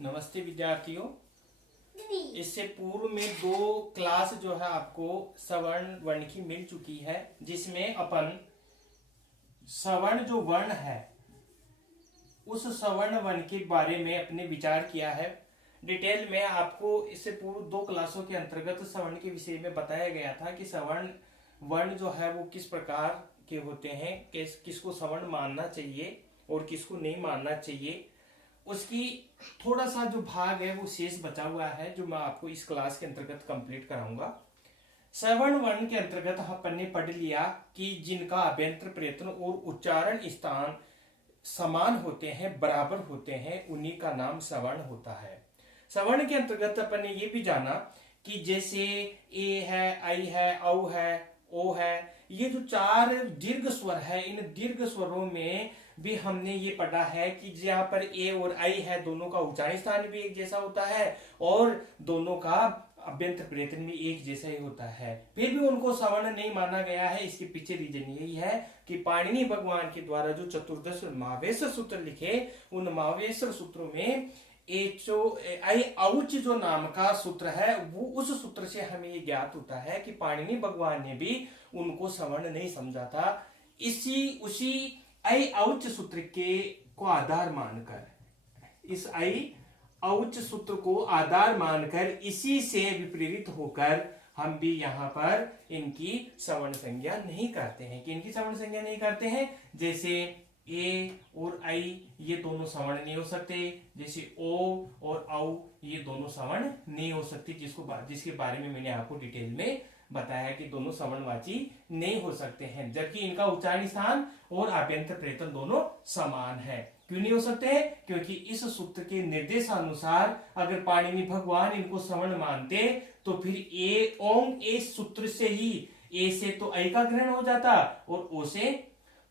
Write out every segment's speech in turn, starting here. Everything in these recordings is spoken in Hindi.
नमस्ते विद्यार्थियों। इससे पूर्व में दो क्लास जो है आपको सवर्ण वर्ण की मिल चुकी है, जिसमें अपन सवर्ण जो वर्ण है उस सवर्ण वर्ण के बारे में अपने विचार किया है। डिटेल में आपको इससे पूर्व दो क्लासों के अंतर्गत सवर्ण के विषय में बताया गया था कि सवर्ण वर्ण जो है वो किस प्रकार के होते हैं, किसको सवर्ण मानना चाहिए और किसको नहीं मानना चाहिए। उसकी थोड़ा सा जो भाग है वो शेष बचा हुआ है, जो मैं आपको इस क्लास के अंतर्गत कंप्लीट कराऊंगा। सवर्ण वर्ण के अंतर्गत अपन ने पढ़ लिया कि जिनका अभ्यंतर प्रयत्न और उच्चारण स्थान समान होते हैं, बराबर होते हैं, उन्हीं का नाम सवर्ण होता है। सवर्ण के अंतर्गत अपन ने ये भी जाना कि जैसे ए है, आई है, औ है, ओ है, ये जो चार दीर्घ स्वर है, इन दीर्घ स्वरों में भी हमने ये पढ़ा है कि जहां पर ए और आई है दोनों का उच्चारण स्थान भी एक जैसा होता है और दोनों का अभ्यंतर प्रयत्न भी एक जैसा ही होता है, फिर भी उनको सवर्ण नहीं माना गया है। इसके पीछे रीजन यही है कि पाणिनि भगवान के द्वारा जो चतुर्दश महावेश्वर सूत्र लिखे, उन महावेश्वर सूत्रों में आई औच जो नाम का सूत्र है, वो उस सूत्र से हमें ये ज्ञात होता है कि पाणिनि भगवान ने भी उनको सवर्ण नहीं समझा था। उसी आई औच सूत्र को आधार मानकर, इस आई औच सूत्र को आधार मानकर इसी से विप्रेरित होकर हम भी यहाँ पर इनकी सवर्ण संज्ञा नहीं करते हैं। कि इनकी सवर्ण संज्ञा नहीं करते हैं, जैसे ए और आई ये दोनों सवर्ण नहीं हो सकते, जैसे ओ और औ ये दोनों सवर्ण नहीं हो सकती, जिसके बारे में मैंने आपको डिटेल में बताया कि दोनों सवर्णवाची नहीं हो सकते हैं, जबकि इनका उच्चारण स्थान और आभ्यंतर प्रयत्न दोनों समान है। क्यों नहीं हो सकते हैं? क्योंकि इस सूत्र के निर्देशानुसार अगर पाणिनि भगवान इनको सवर्ण मानते तो फिर ए ओम ए सूत्र से ही ए से तो ऐ का ग्रहण हो जाता और ओ से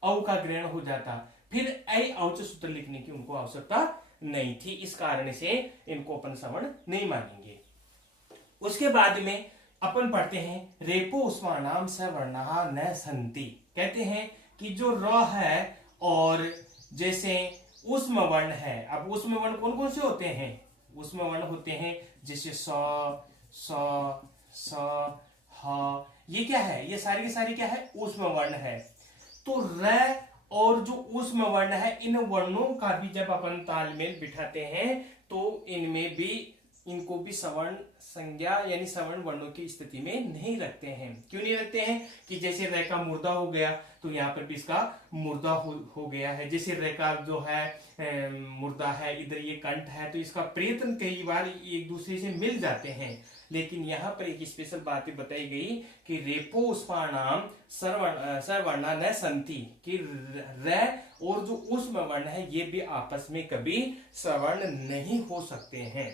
औ का ग्रहण हो जाता, फिर ऐ औच सूत्र लिखने की उनको आवश्यकता नहीं थी। इस कारण से इनको अपन सवर्ण नहीं मानेंगे। उसके बाद में अपन पढ़ते हैं रेपो उस्मानाम सवर्णा न संति। कहते हैं कि जो र है और जैसे उस्म वर्ण है, अब उस्म वर्ण कौन कौन से होते हैं? उस्म वर्ण होते हैं जैसे स स ह, ये क्या है? ये सारी की सारी क्या है? उस्म वर्ण है। तो र और जो उस्म वर्ण है, इन वर्णों का भी जब अपन तालमेल बिठाते हैं तो इनको भी सवर्ण संज्ञा यानी सवर्ण वर्णों की स्थिति में नहीं रखते हैं। क्यों नहीं रखते हैं? कि जैसे रे का मुर्दा हो गया तो यहाँ पर भी इसका मुर्दा हो गया है। जैसे रे का जो है मुर्दा है, इधर ये कंठ है, तो इसका प्रयत्न कई बार एक दूसरे से मिल जाते हैं। लेकिन यहाँ पर एक स्पेशल बात बताई गई कि रेपो उस्मानाम सवर्णा न संति, कि रे और जो उस्म वर्ण है ये भी आपस में कभी सवर्ण नहीं हो सकते हैं।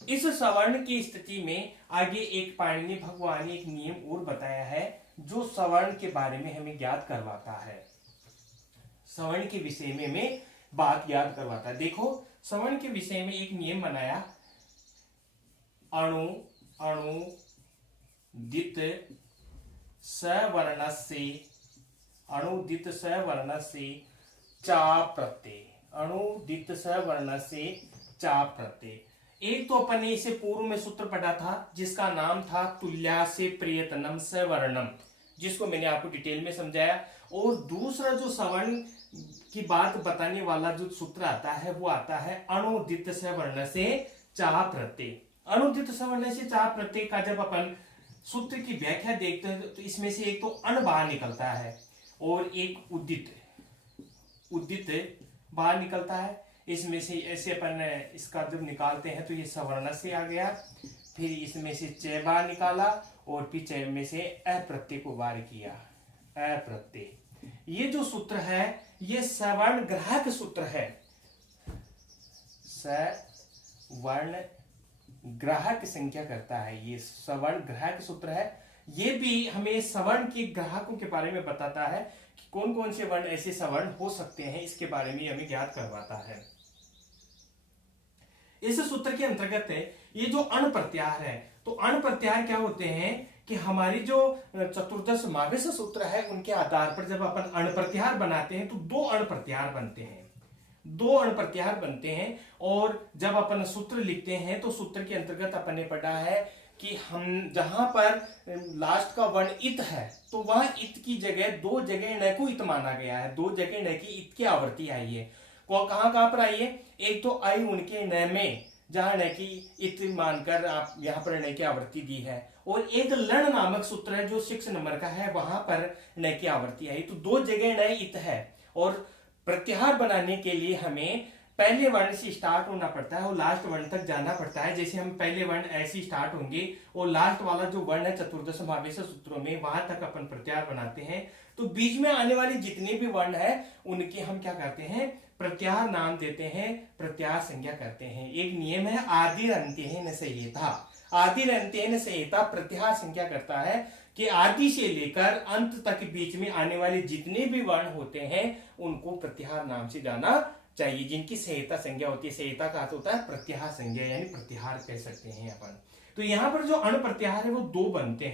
इस सवर्ण की स्थिति में आगे एक पाणिनि भगवान ने एक नियम और बताया है जो सवर्ण के बारे में हमें ज्ञात करवाता है, सवर्ण के विषय में हमें बात ज्ञात करवाता है। देखो, सवर्ण के विषय में एक नियम बनाया, अणु अणु दित सवर्णस्य, अणुदित सवर्णस्य चा प्रत्यय, अणुदित सवर्णस्य चा प्रत्यय। एक तो अपन ने इसे पूर्व में सूत्र पढ़ा था जिसका नाम था तुल्यासे प्रयत्नम सवर्णम, जिसको मैंने आपको डिटेल में समझाया। और दूसरा जो सवर्ण की बात बताने वाला जो सूत्र आता है वो आता है अणुदित सवर्ण से चा प्रत्यय। अणुदित सवर्ण से चा प्रत्यय का जब अपन सूत्र की व्याख्या देखते हैं तो इसमें से एक तो अण बाहर निकलता है और एक उदित बाहर निकलता है। इसमें से ऐसे अपन इसका जब निकालते हैं तो ये सवर्ण से आ गया, फिर इसमें से च बाहर निकाला और फिर च में से अ प्रत्यय को बाहर किया, अ प्रत्यय। ये जो सूत्र है ये सवर्ण ग्राहक सूत्र है, सवर्ण ग्राहक संख्या करता है, ये सवर्ण ग्राहक सूत्र है। ये भी हमें सवर्ण के ग्राहकों के बारे में बताता है कि कौन कौन से वर्ण ऐसे सवर्ण हो सकते हैं, इसके बारे में हमें ज्ञात करवाता है। इस सूत्र के अंतर्गत है ये जो अण प्रत्याहार है, तो अण प्रत्याहार क्या होते हैं कि हमारी जो चतुर्दश महावेश्वर सूत्र है उनके आधार पर जब अपन अण प्रत्याहार बनाते हैं तो दो अण प्रत्याहार बनते हैं। दो अण प्रत्याहार बनते हैं। और जब अपन सूत्र लिखते हैं तो सूत्र के अंतर्गत अपन ने पढ़ा है कि हम जहां पर लास्ट का वर्ण इत है तो वहां इत की जगह दो जगह न को इत माना गया है, दो जगह न की इत की आवृत्ति आई है। कहां पर आई है? एक तो आई उनके न में जहां न की इत मानकर आप यहां पर न की आवृत्ति दी है, और एक लण नामक सूत्र है जो 6 नंबर का है, वहां पर न की आवृत्ति आई। तो दो जगह न इत है और प्रत्याहार बनाने के लिए हमें पहले वर्ण से स्टार्ट होना पड़ता है और लास्ट वर्ण तक जाना पड़ता है। जैसे हम पहले वर्ण ऐसे स्टार्ट होंगे और लास्ट वाला जो वर्ण है चतुर्दश समावेश सूत्रों में वहां तक अपन प्रत्याहार बनाते हैं, तो बीच में आने वाले जितने भी वर्ण है उनके हम क्या करते हैं? प्रत्याहार नाम देते हैं, प्रत्याहार संज्ञा करते हैं। एक नियम है आदिर अंत्येन संहिता। आदिर अंत्येन संहिता प्रत्याहार संज्ञा करता है कि आदि से लेकर अंत तक बीच में आने वाले जितने भी वर्ण होते हैं उनको प्रत्याहार नाम से जाना चाहिए, जिनकी संहिता संज्ञा होती है। संहिता का अर्थ होता है प्रत्याहार संज्ञा, यानी प्रत्याहार कह सकते हैं अपन। तो यहाँ पर जो अण प्रत्याहार है वो दो बनते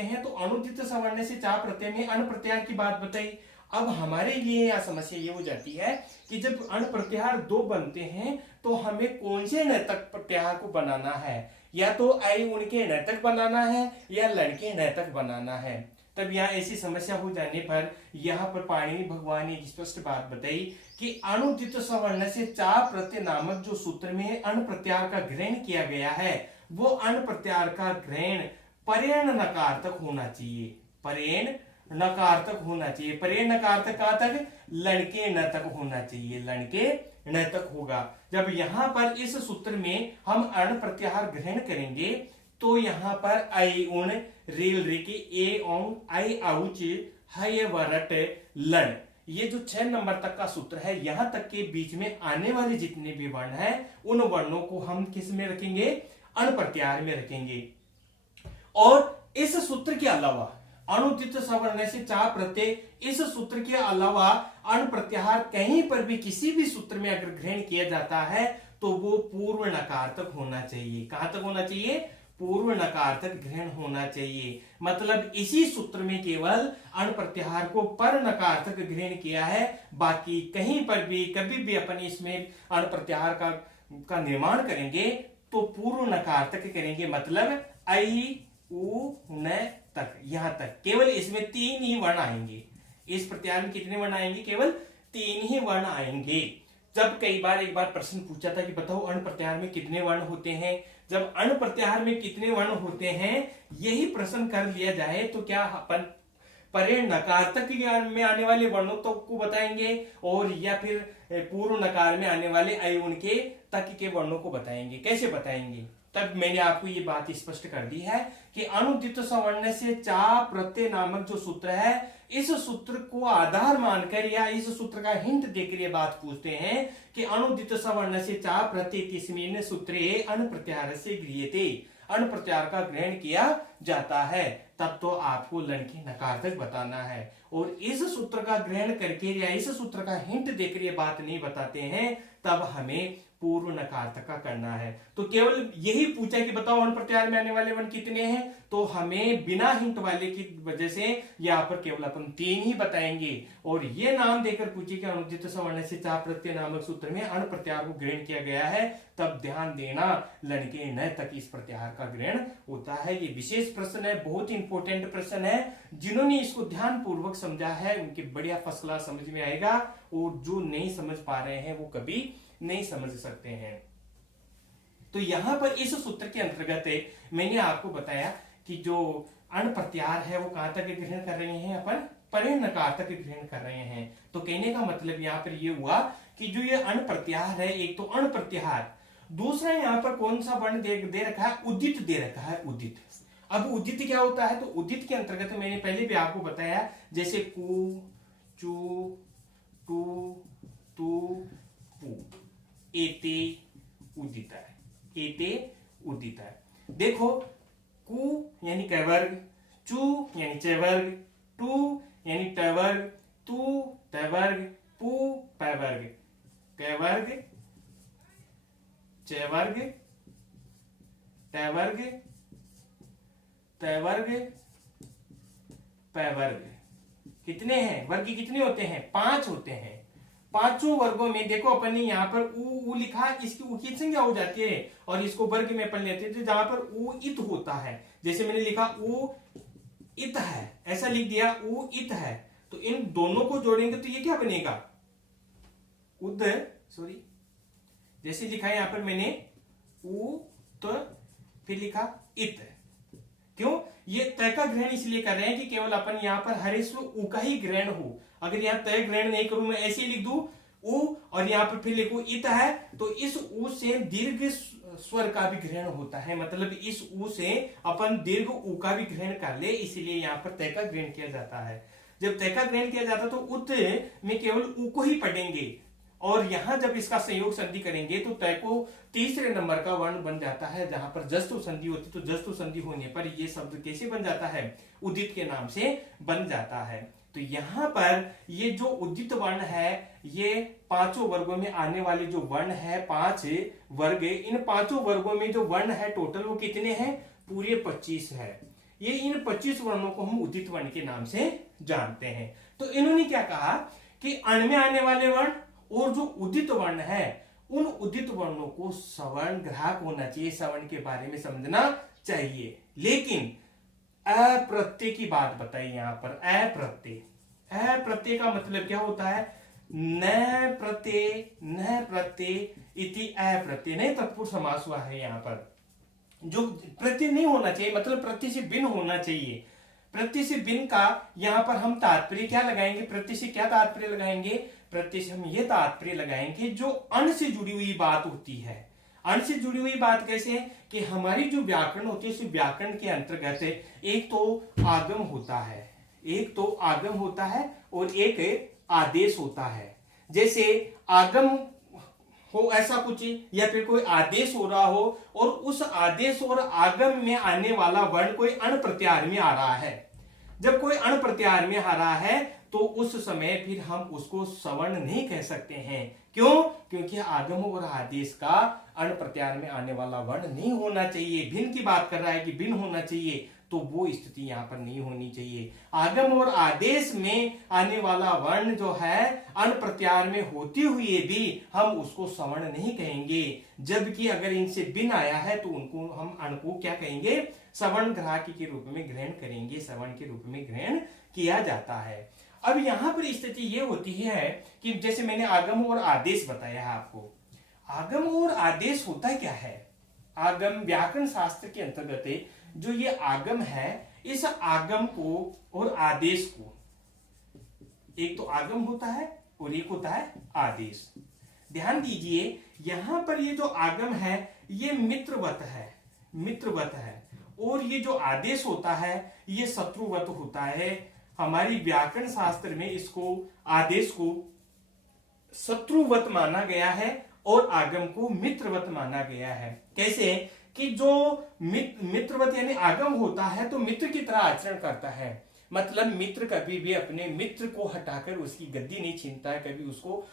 हैं। तो अनुदित सवर्ण से चा प्रत्यय में अण प्रत्याहार की बात बताई। अब हमारे लिए यह समस्या ये हो जाती है कि जब अण प्रत्याहार दो बनते हैं तो हमें कौन से न तक प्रत्याहार को बनाना है? या तो आई उनके न तक बनाना है या लड़के न तक बनाना है। तब यहाँ ऐसी समस्या हो जाने पर यहाँ पर पाणिनि भगवान ने स्पष्ट बात बताई कि अनुदित सवर्ण से चा प्रत्यय नामक जो सूत्र में अण प्रत्याहार का ग्रहण किया गया है वो अण प्रत्याहार का ग्रहण परेण नकारतक होना चाहिए। परेण नकारतक होना चाहिए। परेण नकारतक कहां तक? लड़के न तक होना चाहिए। लड़के न तक होगा। जब यहां पर इस सूत्र में हम अण प्रत्याहार ग्रहण करेंगे तो यहां पर आई उन रेल रे के ए ओंग आई आउच हय वरट लण, ये जो 6 नंबर तक का सूत्र है यहां तक के बीच में आने वाले जितने भी वर्ण हैं उन वर्णों को हम किस में रखेंगे? अण प्रत्याहार में रखेंगे। और इस सूत्र के अलावा अनुदित सवर्ण से चा प्रत्यय, इस सूत्र के अलावा अण प्रत्याहार कहीं पर भी किसी भी सूत्र में अगर ग्रहण किया जाता है तो वो पूर्व नकार तक होना चाहिए। कहां तक होना चाहिए? पूर्व नकार तक ग्रहण होना चाहिए। मतलब इसी सूत्र में केवल अण प्रत्याहार को पर नकार तक ग्रहण किया है, बाकी कहीं पर भी कभी भी अपन इसमें अण प्रत्याहार का निर्माण करेंगे तो पूर्व नकार तक करेंगे। मतलब आई उ न तक, यहां तक केवल इसमें 3 ही वर्ण आएंगे। इस प्रत्याहार में कितने वर्ण आएंगे? केवल 3 ही वर्ण आएंगे। जब एक बार प्रश्न पूछा था कि बताओ अण प्रत्याहार में कितने वर्ण होते हैं, जब अण प्रत्याहार में कितने वर्ण होते हैं यही प्रश्न कर लिया जाए तो क्या अपन परेण नकार तक में आने वाले वर्णों तक को बताएंगे और या फिर पूर्व नकार में आने वाले आई उनके तक के वर्णों को बताएंगे? कैसे बताएंगे? तब मैंने आपको ये बात स्पष्ट कर दी है कि अनुदित सवर्ण से चा प्रत्यय नामक जो सूत्र है इस सूत्र को आधार मानकर या इस सूत्र का हिंट देकर ये बात पूछते हैं कि अनुदित सवर्ण से चा प्रत्यय तिस्मिन सूत्रे अण प्रत्याहार से गृह्यते, अण प्रत्याहार का ग्रहण किया जाता है, तब तो आपको लण के नकार तक बताना है। और इस सूत्र का ग्रहण करके या इस सूत्र का हिंट देकर ये बात नहीं बताते हैं तब हमें पूर्व नकार तक का करना है। तो केवल यही पूछा कि बताओ अण प्रत्याहार में आने वाले वर्ण कितने हैं, तो हमें बिना हिंट वाले की वजह से यहाँ पर केवल अपन 3 ही बताएंगे। और ये नाम देकर पूछे कि अनुदित सवर्ण से चा प्रत्यय नामक सूत्र में अण प्रत्याहार को ग्रहण किया गया है, तब ध्यान देना लण के न तक इस प्रत्याहार का ग्रहण होता है। ये विशेष प्रश्न है, बहुत इंपॉर्टेंट प्रश्न है। जिन्होंने इसको ध्यान पूर्वक समझा है उनके बढ़िया फर्स्ट क्लास समझ में आएगा, और जो नहीं समझ पा रहे हैं वो कभी नहीं समझ सकते हैं। तो यहां पर इस सूत्र के अंतर्गत मैंने आपको बताया कि जो अण प्रत्याहार है वो कहां तक ग्रहण कर रहे हैं? अपन परेण नकार तक ग्रहण कर रहे हैं। तो कहने का मतलब यहां पर ये हुआ कि जो ये अण प्रत्याहार है, एक तो अण प्रत्याहार, दूसरा यहाँ पर कौन सा वर्ण दे रखा है? उदित दे रखा है। उदित। अब उदित क्या होता है? तो उदित के अंतर्गत मैंने पहले भी आपको बताया, जैसे कु, चु, टू, तू, पू, एते उदित है। एते उदित है। देखो कु यानी कैवर्ग, चु यानी चवर्ग, टू यानी टवर्ग, तू तवर्ग, पू पैवर्ग, कैवर्ग, चवर्ग, तवर्ग, तवर्ग, पैवर्ग। कितने हैं? वर्ग कितने होते हैं? 5 होते हैं। पांचों वर्गों में देखो अपन ने यहाँ पर उ लिखा, इसकी उ की संज्ञा हो जाती है और इसको वर्ग में अपन लेते हैं, तो जहां पर उ इत होता है, जैसे मैंने लिखा उ इत है, ऐसा लिख दिया उ इत है, तो इन दोनों को जोड़ेंगे तो ये क्या बनेगा, उद, सॉरी, जैसे लिखा है यहां पर मैंने उ तो फिर लिखा इत। क्यों, ये तय का ग्रहण इसलिए कर रहे हैं कि केवल अपन यहां पर हरेस्व उ का ही ग्रहण हो। अगर यहां तय ग्रहण नहीं करूं, मैं ऐसे ही लिख दूं उ और यहां पर फिर लिखूं इत है, तो इस उ से दीर्घ स्वर का भी ग्रहण होता है, मतलब इस उ से अपन दीर्घ उ का भी ग्रहण कर ले, इसलिए यहां पर तय का ग्रहण किया जाता है। जब तय का ग्रहण किया जाता है तो उत में केवल उ को ही पढ़ेंगे, और यहां जब इसका संयोग संधि करेंगे तो तय को तीसरे नंबर का वर्ण बन जाता है, जहां पर जस्तु संधि होती, तो जस्तु संधि होने पर ये शब्द कैसे बन जाता है, उदित के नाम से बन जाता है। तो यहां पर ये जो उदित वर्ण है, ये पांचों वर्गों में आने वाले जो वर्ण है, 5 वर्ग, इन पांचों वर्गों में जो वर्ण है टोटल वो कितने हैं, पूरे 25 है। ये इन 25 वर्णों को हम उदित वर्ण के नाम से जानते हैं। तो इन्होंने क्या कहा कि अण में आने वाले वर्ण और जो उदित वर्ण है, उन उदित वर्णों को सवर्ण ग्राहक होना चाहिए, सवर्ण के बारे में समझना चाहिए। लेकिन अप्रत्यय की बात बताई यहां पर, अप्रत्यय। अप्रत्यय का मतलब क्या होता है, न प्रत्यय इति अप्रत्यय, नहीं तत्पुरुष समास हुआ है यहां पर, जो प्रत्यय नहीं होना चाहिए, मतलब प्रत्यय से भिन्न होना चाहिए। प्रत्यय से भिन्न का यहां पर हम तात्पर्य क्या लगाएंगे, प्रत्यय से क्या तात्पर्य लगाएंगे, प्रत्यय से हम ये तात्पर्य लगाएंगे जो अण से जुड़ी हुई बात होती है। अण से जुड़ी हुई बात कैसे कि हमारी जो व्याकरण होती है, उस व्याकरण के अंतर्गत एक तो आगम होता है, एक तो आगम होता है और एक आदेश होता है। जैसे आगम हो ऐसा कुछ, या फिर कोई आदेश हो रहा हो और उस आदेश और आगम में आने वाला वर्ण कोई अण प्रत्याहार में आ रहा है। जब कोई अण प्रत्याहार में आ रहा है तो उस समय फिर हम उसको सवर्ण नहीं कह सकते हैं। क्यों, क्योंकि आगम और आदेश का अण प्रत्याहार में आने वाला वर्ण नहीं होना चाहिए। भिन्न की बात कर रहा है कि भिन्न होना चाहिए, तो वो स्थिति यहां पर नहीं होनी चाहिए। आगम और आदेश में आने वाला वर्ण जो है अण प्रत्याहार में होते हुए भी हम उसको सवर्ण नहीं कहेंगे, जबकि अगर इनसे भिन्न आया है तो उनको हम अण को क्या कहेंगे, सवर्ण ग्राहकी के रूप में ग्रहण करेंगे, सवर्ण के रूप में ग्रहण किया जाता है। अब यहां पर स्थिति ये होती है कि जैसे मैंने आगम और आदेश बताया है आपको, आगम और आदेश होता क्या है, आगम व्याकरण शास्त्र के अंतर्गत जो ये आगम है, इस आगम को और आदेश को, एक तो आगम होता है और एक होता है आदेश। ध्यान दीजिए यहां पर ये जो आगम है ये मित्रवत है, मित्रवत है, और ये जो आदेश होता है ये शत्रुवत होता है। हमारी व्याकरण शास्त्र में इसको, आदेश को शत्रुवत माना गया है और आगम को मित्रवत माना गया है। कैसे कि जो मित्रवत यानी आगम होता है तो मित्र की तरह आचरण करता है, मतलब मित्र कभी भी अपने मित्र को हटाकर उसकी गद्दी नहीं छीनता है, कभी उसको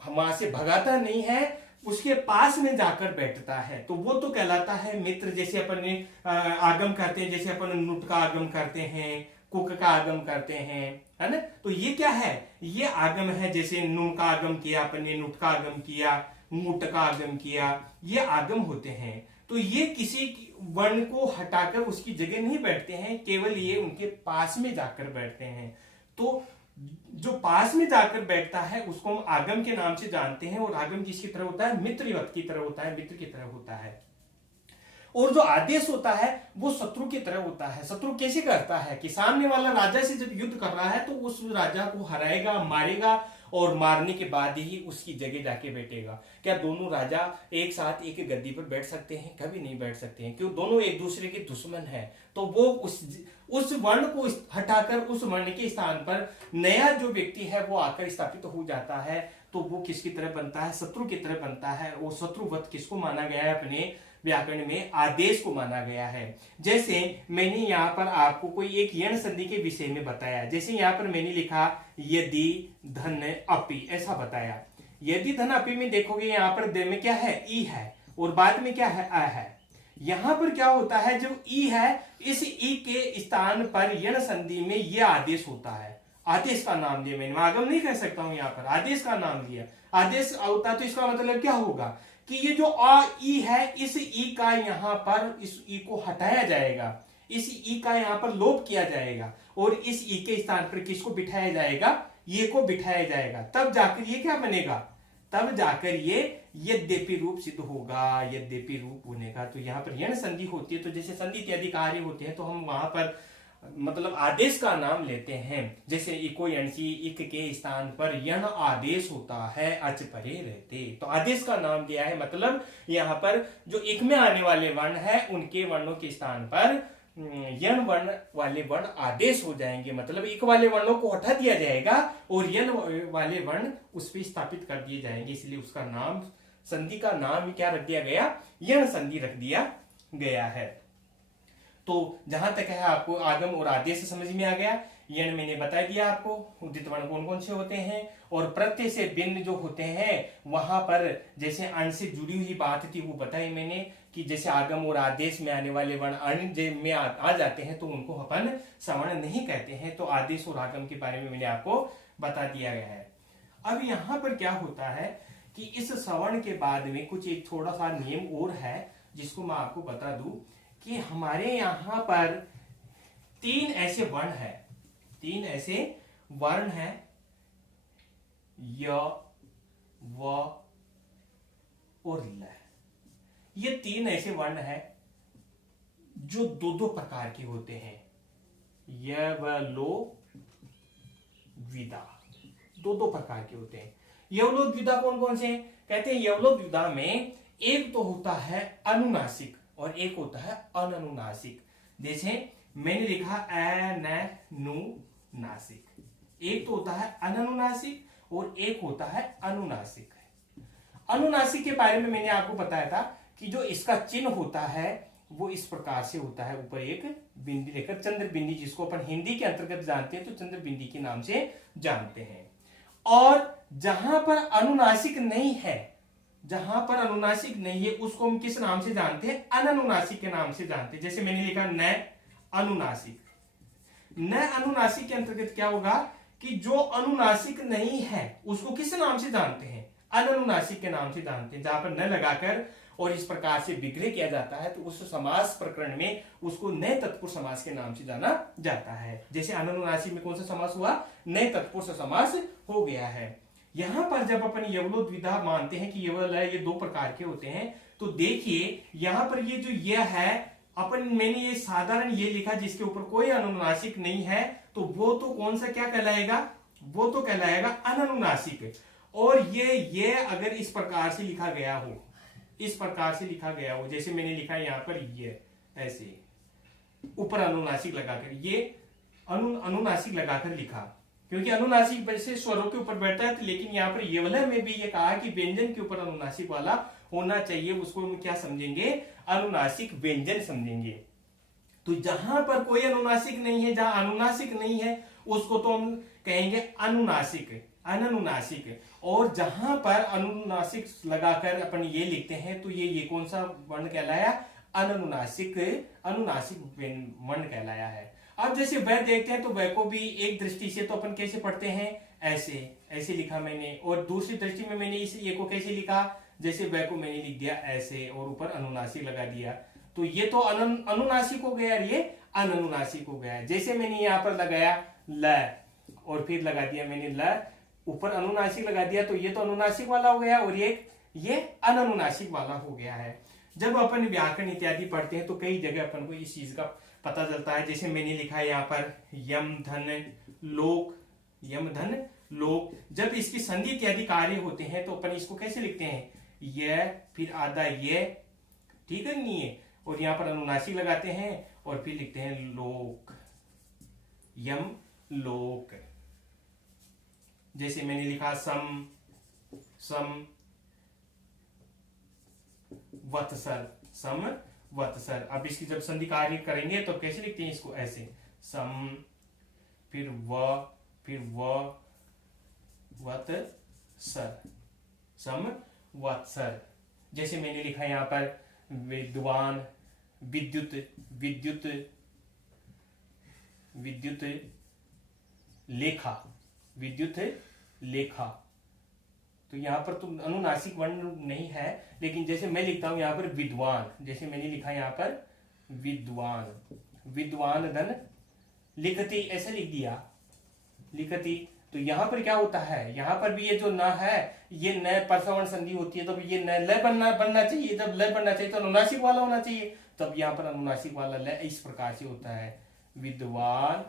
वहां से भगाता नहीं है, उसके पास में जाकर बैठता है, तो वो तो कहलाता है मित्र। जैसे अपन आगम करते हैं, जैसे अपन नुट का आगम करते हैं, कुक का आगम करते हैं, है ना, तो ये क्या है, ये आगम है। जैसे नुन का आगम किया अपन ने, नुट का आगम किया, मुट का आगम किया, ये आगम होते हैं। तो ये किसी वर्ण को हटाकर उसकी जगह नहीं बैठते हैं, केवल ये उनके पास में जाकर बैठते हैं। तो जो पास में जाकर बैठता है उसको हम आगम के नाम से जानते हैं, और आगम किसकी तरह होता है, मित्रवत की तरह होता है, मित्र की तरह होता है। और जो आदेश होता है वो शत्रु की तरह होता है। शत्रु कैसे करता है कि सामने वाला राजा से जब युद्ध कर रहा है तो उस राजा को हराएगा, मारेगा, और मारने के बाद ही उसकी जगह जाके बैठेगा। क्या दोनों राजा एक साथ एक गद्दी पर बैठ सकते हैं? कभी नहीं बैठ सकते हैं, क्यों, दोनों एक दूसरे के दुश्मन हैं। तो वो उस वर्ण को हटाकर उस वर्ण के स्थान पर नया जो व्यक्ति है वो आकर स्थापित हो जाता है, तो वो किसकी तरह बनता है, शत्रु की तरह बनता है। वो शत्रुवत किसको माना गया है, अपने व्याकरण में आदेश को माना गया है। जैसे मैंने यहाँ पर आपको कोई एक यण संधि के विषय में बताया, जैसे यहाँ पर मैंने लिखा यदि धन अपि, ऐसा बताया। यदि धन अपि में देखोगे यहाँ पर दे में क्या है, ई है, और बाद में क्या है, अ है। यहां पर क्या होता है, जो ई है, इस ई के स्थान पर यण संधि में यह आदेश होता है। आदेश का नाम दिया मैंने, आगम नहीं कह सकता हूं, यहां पर आदेश का नाम दिया। आदेश होता तो इसका मतलब क्या होगा कि ये जो अ ई है, इस ई का यहां पर इस ई को हटाया जाएगा, इस ई का यहां पर लोप किया जाएगा और इस ई के स्थान पर किसको बिठाया जाएगा, ये को बिठाया जाएगा, तब जाकर ये क्या बनेगा, तब जाकर ये यद्यपि रूप सिद्ध होगा। यद्यपि रूप होने का तो यहाँ पर यण संधि होती है, तो जैसे संधि इत्यादि कार्य होते हैं तो हम वहां पर मतलब आदेश का नाम लेते हैं। जैसे इको यणसी, इक के स्थान पर यण आदेश होता है, अच परे रहते, तो आदेश का नाम दिया है। मतलब यहाँ पर जो इक में आने वाले वर्ण है उनके वर्णों के स्थान पर यण वर्ण वाले वर्ण आदेश हो जाएंगे, मतलब इक वाले वर्णों को हटा दिया जाएगा और यण वाले वर्ण उस पर स्थापित कर दिए जाएंगे, इसलिए उसका नाम, संधि का नाम क्या रख दिया गया, यण संधि रख दिया गया है। तो जहां तक है आपको आगम और आदेश समझ में आ गया। यण मैंने बता दिया आपको उदित वर्ण कौन कौन से होते हैं, और प्रत्यय से भिन्न जो होते हैं वहां पर जैसे अण से जुड़ी हुई बात थी वो बताई मैंने कि जैसे आगम और आदेश में आने वाले वर्ण अण में आ जाते हैं तो उनको अपन सवर्ण नहीं कहते हैं। तो आदेश और आगम के बारे में मैंने आपको बता दिया गया है। अब यहाँ पर क्या होता है कि इस सवर्ण के बाद में कुछ एक थोड़ा सा नियम और है जिसको मैं आपको बता दूं कि हमारे यहां पर तीन ऐसे वर्ण है, तीन ऐसे वर्ण है, य, व और ल। ये तीन ऐसे वर्ण है जो दो दो प्रकार के होते हैं, य व लो द्विधा, दो दो प्रकार के होते हैं। यवलो द्विधा कौन कौन से कहते हैं, यवलो द्विधा में एक तो होता है अनुनासिक और एक होता है अननुनासिक। जैसे मैंने लिखा अनुनासिक, एक तो होता है अननुनासिक और एक होता है अनुनासिक। अनुनासिक के बारे में मैंने आपको बताया था कि जो इसका चिन्ह होता है वो इस प्रकार से होता है, ऊपर एक बिंदी लेकर, चंद्र बिंदी, जिसको अपन हिंदी के अंतर्गत जानते हैं तो चंद्र बिंदी के नाम से जानते हैं। और जहां पर अनुनासिक नहीं है, जहां पर अनुनासिक नहीं है उसको हम किस नाम से जानते हैं, अननुनासिक के नाम से जानते हैं। जैसे मैंने लिखा न अनुनासिक, न अनुनासिक के अंतर्गत क्या होगा कि जो अनुनासिक नहीं है उसको किस नाम से जानते हैं, अननुनासिक के नाम से जानते हैं। जहां पर न लगाकर और इस प्रकार से विग्रह किया जाता है तो उस समास प्रकरण में उसको नए तत्पुरुष समास के नाम से जाना जाता है। जैसे अननुनासिक में कौन सा समास हुआ, नए तत्पुरुष समास हो गया है। यहां पर जब अपन यवलो द्विधा मानते हैं कि यवल है, ये दो प्रकार के होते हैं, तो देखिए यहां पर ये जो यह है, अपन मैंने ये साधारण ये लिखा जिसके ऊपर कोई अनुनासिक नहीं है, तो वो तो कौन सा क्या कहलाएगा, वो तो कहलाएगा अननुनासिक। और ये अगर इस प्रकार से लिखा गया हो, इस प्रकार से लिखा गया हो, जैसे मैंने लिखा है यहाँ पर ये ऐसे ऊपर अनुनासिक लगाकर, ये अनुनासिक लगाकर लिखा, क्योंकि अनुनासिक वैसे स्वरों के ऊपर बैठता है, लेकिन यहाँ पर ये वाला में भी ये कहा कि व्यंजन के ऊपर अनुनासिक वाला होना चाहिए, उसको हम क्या समझेंगे, अनुनासिक व्यंजन समझेंगे। तो जहां पर कोई अनुनासिक नहीं है, जहां अनुनासिक नहीं है उसको तो हम कहेंगे अनुनासिक, अननुनासिक। और जहां पर अनुनासिक लगाकर अपन ये लिखते हैं तो ये कौन सा वर्ण कहलाया, अननुनासिक, अनुनासिक वर्ण कहलाया है। अब जैसे वह देखते हैं तो वह को भी एक दृष्टि से तो अपन कैसे पढ़ते हैं, ऐसे ऐसे लिखा मैंने, और दूसरी दृष्टि में मैंने इस ये को कैसे लिखा, जैसे वह को मैंने लिख दिया ऐसे और ऊपर अनुनासिक लगा दिया, तो ये तो अनुनासिक हो गया और ये अननुनासिक हो गया। जैसे मैंने यहाँ पर लगाया ल और फिर लगा दिया मैंने ल, ऊपर अनुनासिक लगा दिया, तो ये तो अनुनासिक वाला हो गया और ये अननुनासिक वाला हो गया है। जब अपन व्याकरण इत्यादि पढ़ते हैं तो कई जगह अपन को इस चीज का पता चलता है। जैसे मैंने लिखा है यहाँ पर यम धन लोक, यम धन लोक, जब इसकी संधि इत्यादि कार्य होते हैं तो अपन इसको कैसे लिखते हैं, यह फिर आधा ये, ठीक है नहीं है, और यहाँ पर अनुनासिक लगाते हैं और फिर लिखते हैं लोक, यम लोक। जैसे मैंने लिखा सम वत्सर, सम वत्सर। अब इसकी जब संधि कार्य करेंगे तो कैसे लिखते हैं इसको, ऐसे सम फिर व वत्सर, सम वत्सर। जैसे मैंने लिखा यहाँ पर विद्वान, विद्युत लेखा, विद्युत लेखा। तो यहाँ पर तो अनुनासिक वर्ण नहीं है, लेकिन जैसे मैं लिखता हूं यहाँ पर विद्वान, जैसे मैंने लिखा यहाँ पर विद्वान, विद्वान धन लिखती, ऐसे लिख दिया लिखती। तो यहाँ पर क्या होता है, यहाँ पर भी ये जो न है ये न परसवर्ण संधि होती है, तो ये न लय बनना चाहिए। जब लय बनना चाहिए तो अनुनासिक वाला होना चाहिए, तब यहाँ पर अनुनासिक वाला लय इस प्रकार से होता है, विद्वान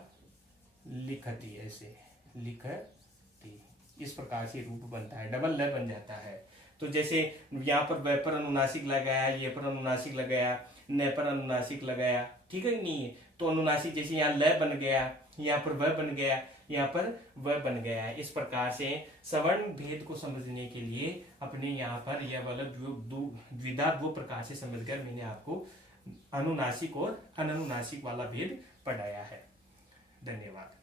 लिखती, ऐसे लिखती, इस प्रकार से रूप बनता है, डबल लय बन जाता है। तो जैसे यहाँ पर व पर अनुनासिक लगाया, ये पर अनुनासिक लगाया, न पर अनुनासिक लगाया, ठीक है नहीं है, तो अनुनासिक जैसे यहाँ लय बन गया, यहाँ पर व बन गया, यहाँ पर व बन गया है। इस प्रकार से सवर्ण भेद को समझने के लिए अपने यहाँ पर यह वाला द्विधा दो प्रकार से समझकर मैंने आपको अनुनासिक और अननुनासिक वाला भेद पढ़ाया है। धन्यवाद।